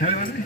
ಹೇಳ್ರಿ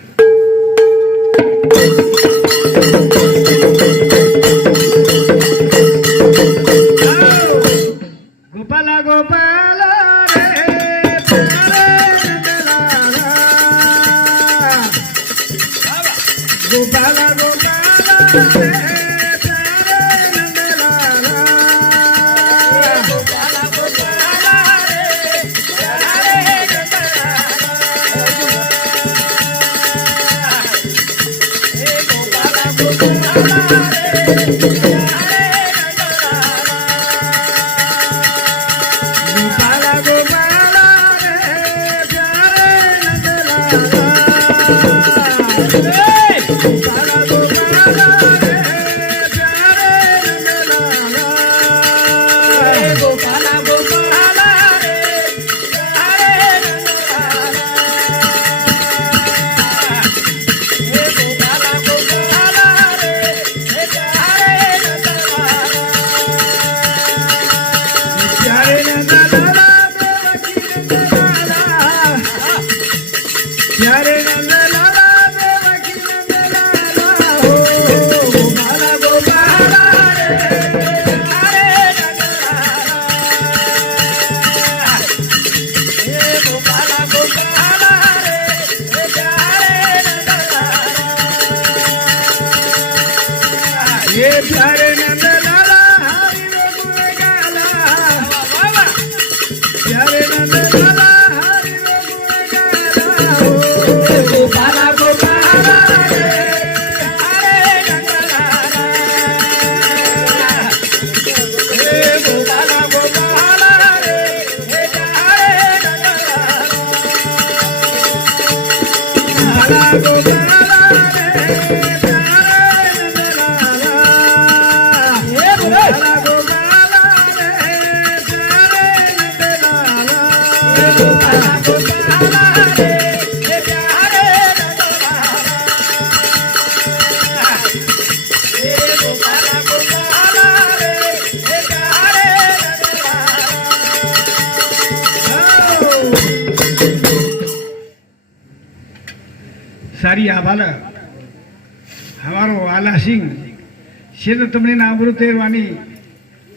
तुमने ना अमृत वाणी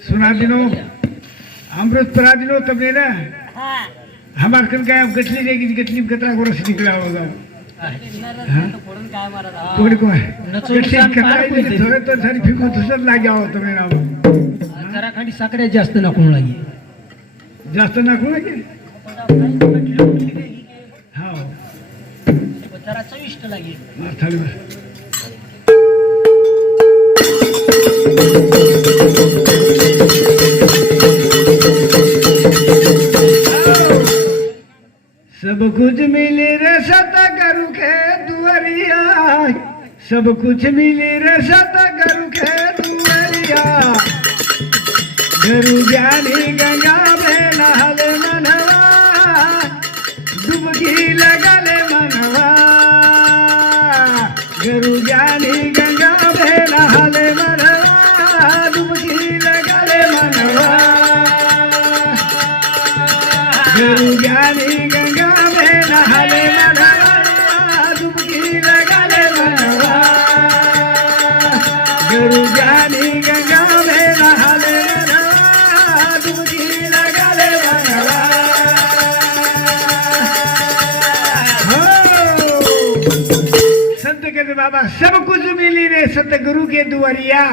सुना दिनो अमृत परा दिनो तुमने ना हमार कन काय गठली जाएगी गठली में कतरा गोरस निकला होगा तुकड़ी को है? नचोई गठली काम कतरा ही. थोड़े तो सारी फिकू तुसत लाग जाओ तुमने ना। जरा खाली साखरे जास्त नको लागे? जास्त नाकू लागे? हा। जरा चविष्ट लागे। मार سڀ ڪجهه ملي ري ست ڪرو کي دئاري آ سڀ ڪجهه ملي ڪرو کي گنگا ڀيلا सतगुरु के दुआरिया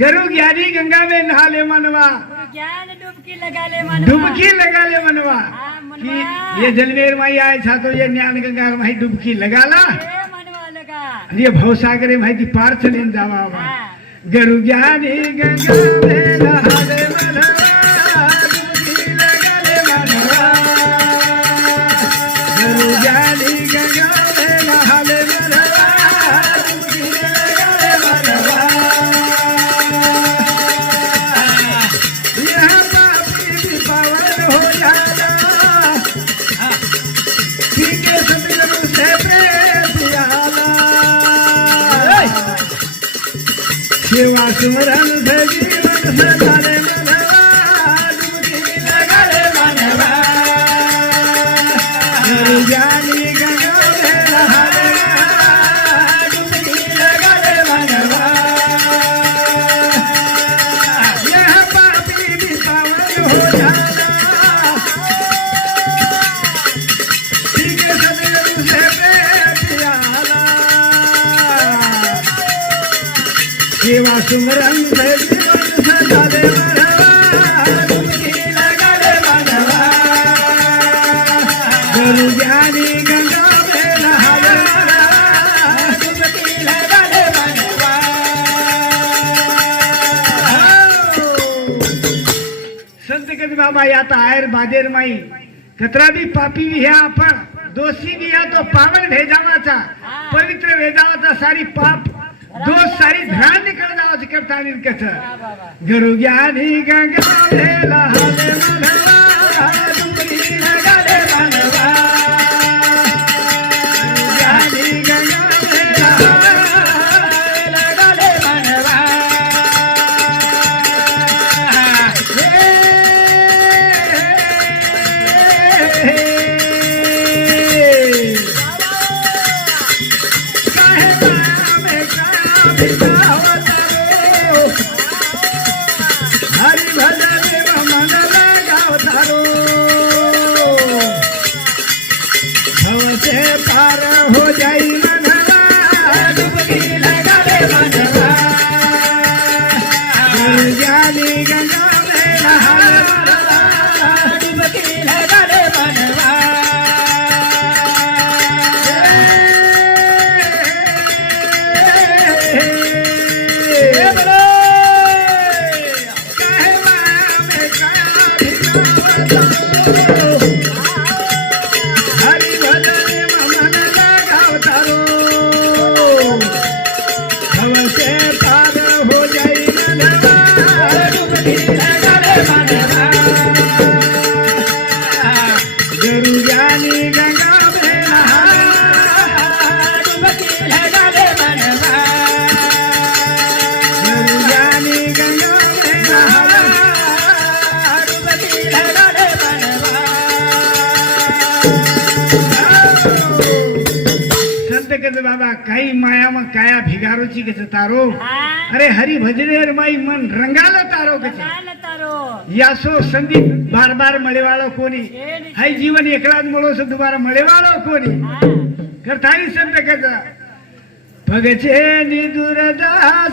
गुरु ज्ञानी गंगा में नहाले मनवा। ज्ञान डुबकी लगा ले मन डुबकी लगा ले मनवा। कि मनवा। ये जलवेर माई आए था तो ये ज्ञान गंगा माई डुबकी लगा ला। मनवा ये भवसागरे माहिती पार चले जावा। गरु ज्ञानी गंगा में नहाले मनवा ಮಧುರ बाबा यात आयर बादेर माई कतरा भी पापी भी है आपण. दोषी भी है तो पावन भेजावाचा पवित्र भेजावाचा सारी पाप दोष सारी ध्यान निकल जावाच करता कस गुरु ज्ञानी गंगा તારો અરે હરી ભજનેર માઈ મન રંગાલો તારો કે છે તારો યાસો સંદીપ બાર બાર મળે વાળો કોની એની હાઈ જીવન એકલા જ મળો છો દુબારા મળે વાળો કોની હા કરતાઈ સંત કહેતા ભગછે ની દુરદાસા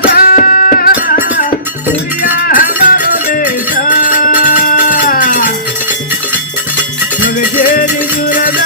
સૂર્યા હમારો દેશા ભગછે ની દુરદાસા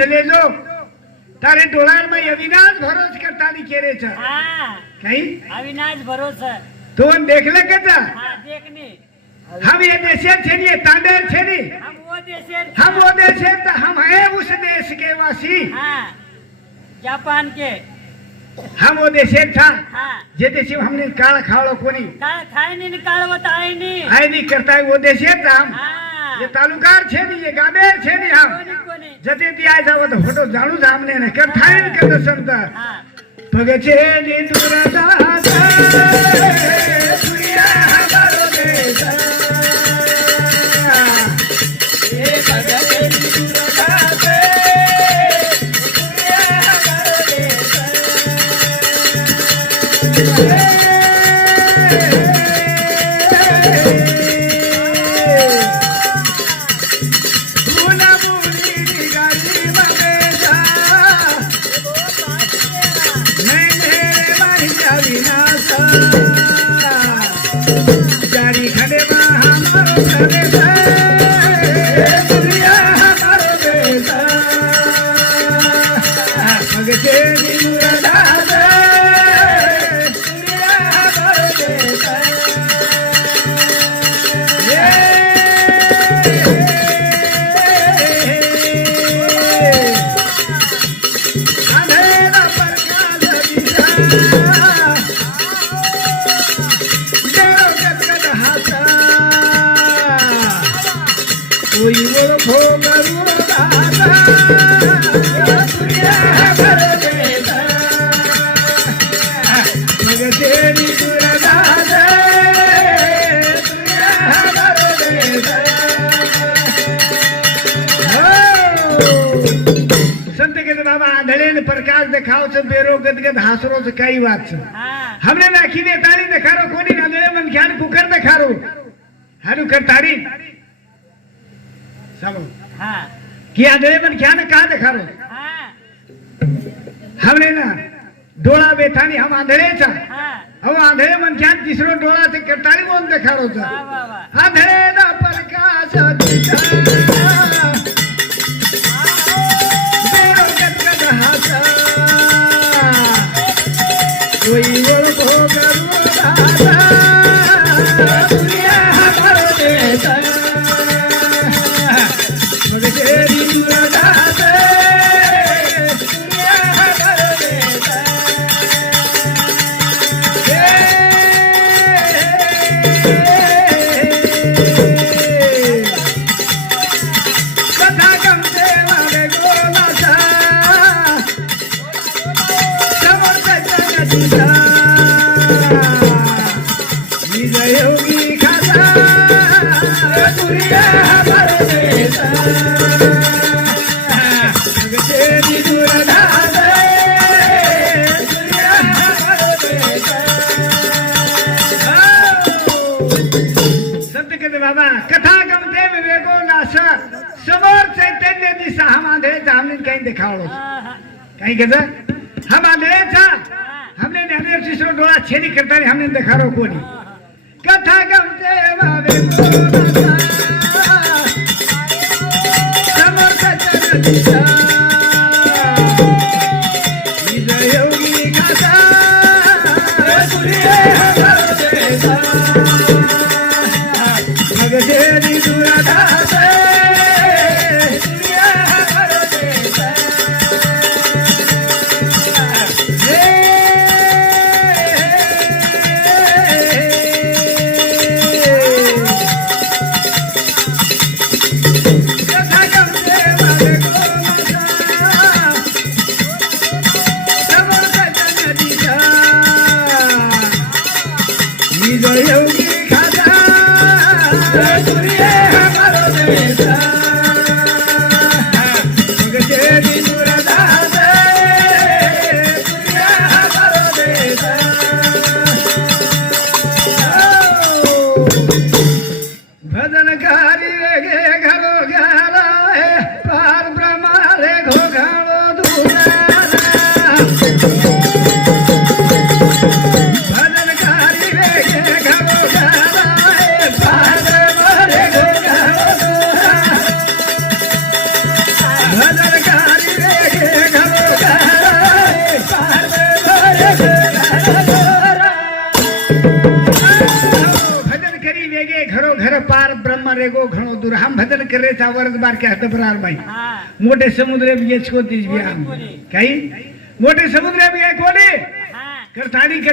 चले जो में अविनाश भरोस करता ભરોસ કરતા चा कहीं? अविनाश भरोस. है तो ભરોસ देख દેખલે કતા हाँ देखने हम ये देश छे ये तांडेर छे नी हम वो देश हम वो देश तो हम है उस देश के वासी. हाँ, जापान के. हम वो देश था हाँ, जे हमने काल खालो कोनी काल खाई नहीं निकाल बताए नहीं. आई नहीं करता है वो देश था हम. ये तालुकार छेनी ये गामेर छे हम. कोणी कोणी जते ती आय जाव तो फोटो जाणू जामने ने करता है कर संत। हा भगचे नि दुरदास હાસરો છે કઈ વાત છે હા હમણે નાખીને તાળી દેખાડો કોની ના દે મન ખ્યાલ કુકર દેખાડો હારું કર તાળી સાલો હા કે આ દે મન ખ્યાલ કા દેખાડો હા હમણે ના ડોળા બેઠાની હમ આંધળે છે હા હવે આંધળે મન ખ્યાલ તીસરો ડોળા છે કે તાળી બોલ દેખાડો છે વાહ વાહ વાહ આંધળે ના પ્રકાશ દીઠા तुझा. विजयोगी खासा. दुर्या हो. बाबा कथा गमते विवेको नाश समोर चैतन्य दिसा हा माधे जामीन काही देखावलो काही कसं डोळा छेदी करता नहीं हमने दिखारो कोणी कथा गमते विवेको नाश समोर चैतन्य दिशा विजय योगी खासा रेगो घणो दूर हम भजन करे था वर्ग बार के हद बरार भाई मोठे समुद्र बी को तीज भी आम काही मोठे समुद्र बी आहे कोणी હા करताडी के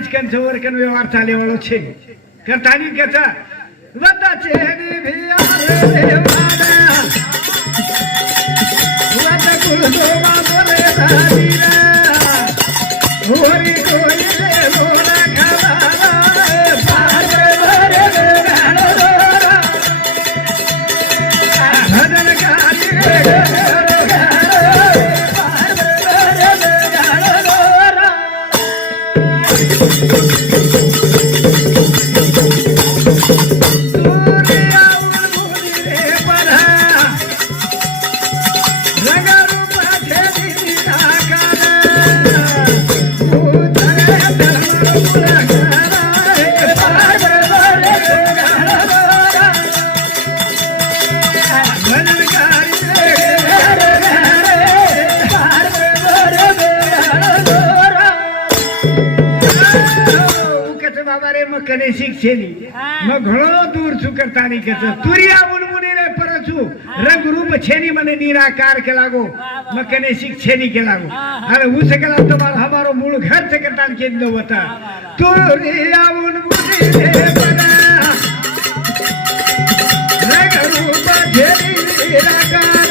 హించుకొని చివరికని వ్యవహారాలు ఇవాళ వచ్చేవి కానీ తానికి Yeah. मग कने शेली मग घणो दूर सुकर तानिकेच तुरिया बुलबुली रे परचू रंग रूप छेनी मने निराकार के लागो मग कने शिक्षेनी के लागो अरे उस केला लागो हमारो मूल घर से के के दो बता तुरिया बुलबुली रे परा रंग रूप छेनी निराकार.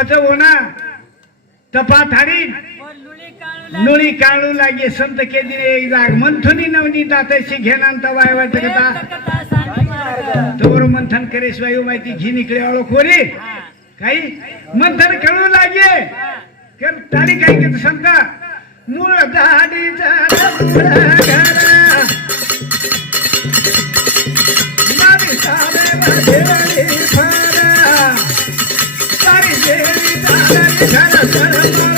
હા पच ओना तपा थारी ઓર લુલી કાળું नुळी काळू लागे संत के दिने एक जाग मंथुनी नवनी तातशी घेनांत वायवा टकता કથા શાંતિ માર્ગ तोवर मंथन करे स्वायू माहिती घी निकळे वाळो खोरी હા काही मंथन कळू लागे હા कर तारी काही के संत मूळ दाढीचा दादारी घर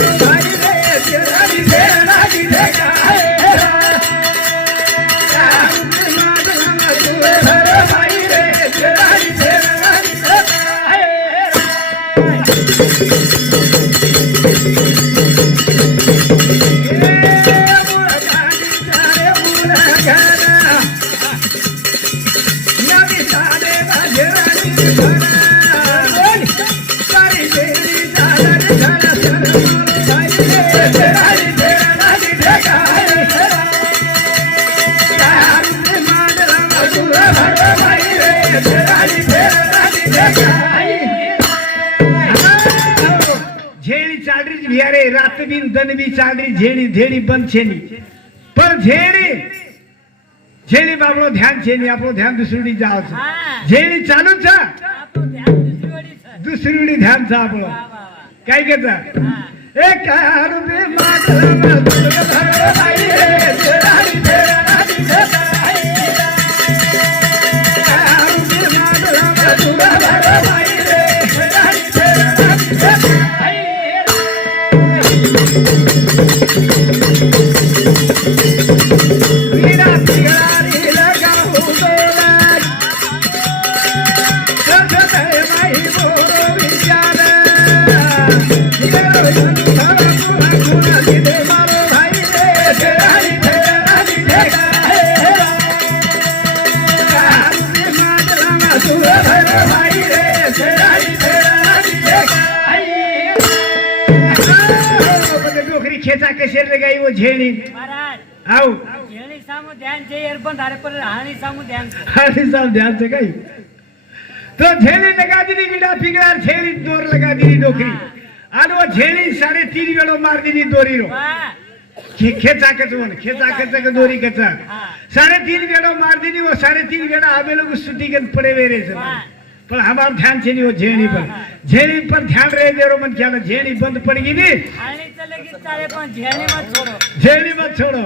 दानवी दनवी चांगली झेडी झेडी बंद छेनी पर झेडी झेडी बाबडो ध्यान छेनी आपलं ध्यान दुसरीडी झेडी चालूच दुसरीडी ध्यान चा आपलं काय घेता Bye-bye. ಬಂದಾರಪ್ಪರ तो झेली लगा दी गिडा फिगड़ा झेली दोर लगा दी नौकरी और वो झेली तीन गड़ो मार दी दोरी रो. खेचा के के दोरी के साढ़े तीन गड़ो मार दी वो साढ़े तीन गड़ा हमें लोग सुटी के पड़े वेरे से पर हमारा ध्यान छे नहीं वो झेली पर झेली पर ध्यान रहे मन क्या झेली बंद पडगी नहीं मत छोड़ो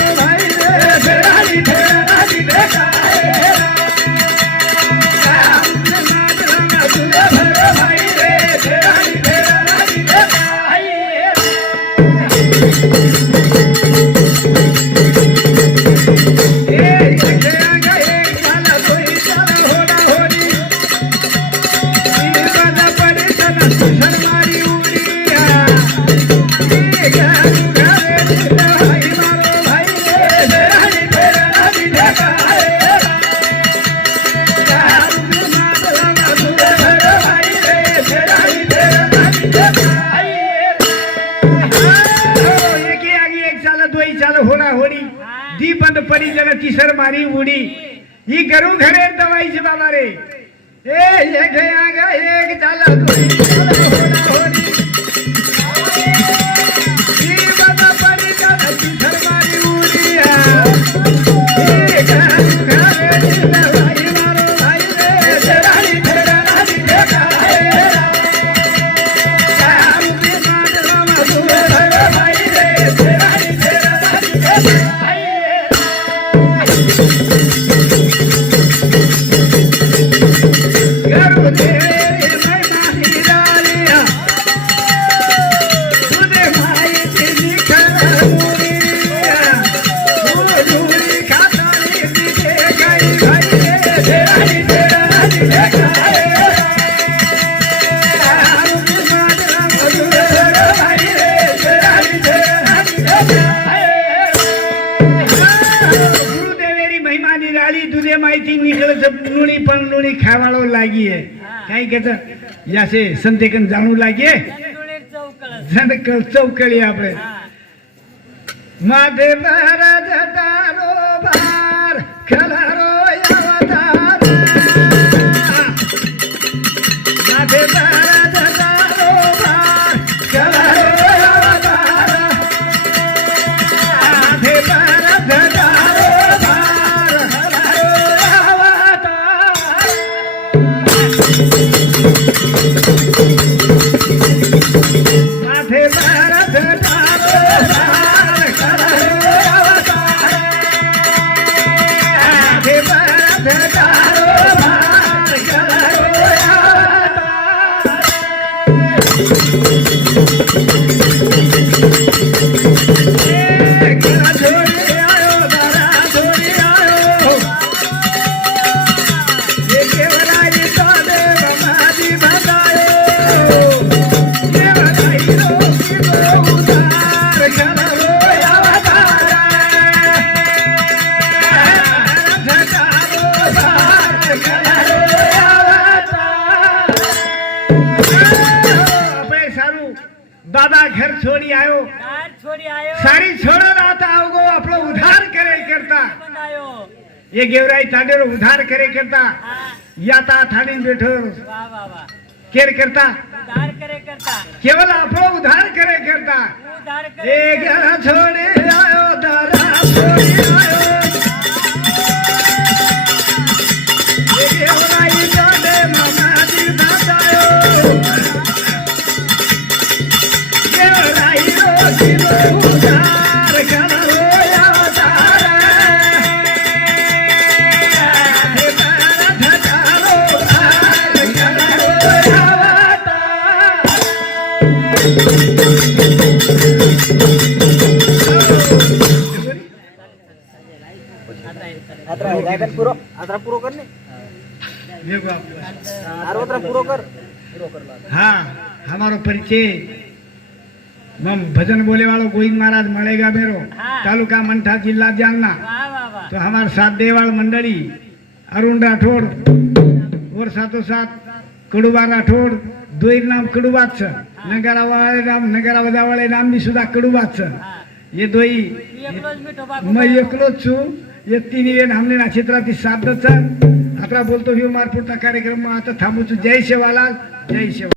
થશે સંતેકન જાણવું લાગીએ સંત ચૌકળી આપણે માધેવા करे करता याता ठाणी बैठ केर करता. करता. केवल आप उधार करे करता. उधार करे एक छोड़े आयो दारा छोड़े आयो. हाँ हमारो परिचय. मम भजन बोले वालो गोविंद महाराज मलेगा मेरो। तालुका मंठा जिला जालना. तो हमारे साथ देवाल मंडली अरुण राठौड़ और साथों साथ कडुबा राठौड़ दोई नाम कडुबाच छ नगरा वाले नाम नगरा वजा वाले नाम बी सुद्धा कडुबाच. छ. ये दोई एकलोच मैं एकलोच छु ये तिन्ही वेळ हमने ना क्षेत्रातील साधच आपला बोलतो ह्यो मारपुरता कार्यक्रम. आता थांबूच जय शेवालाल जय शेवा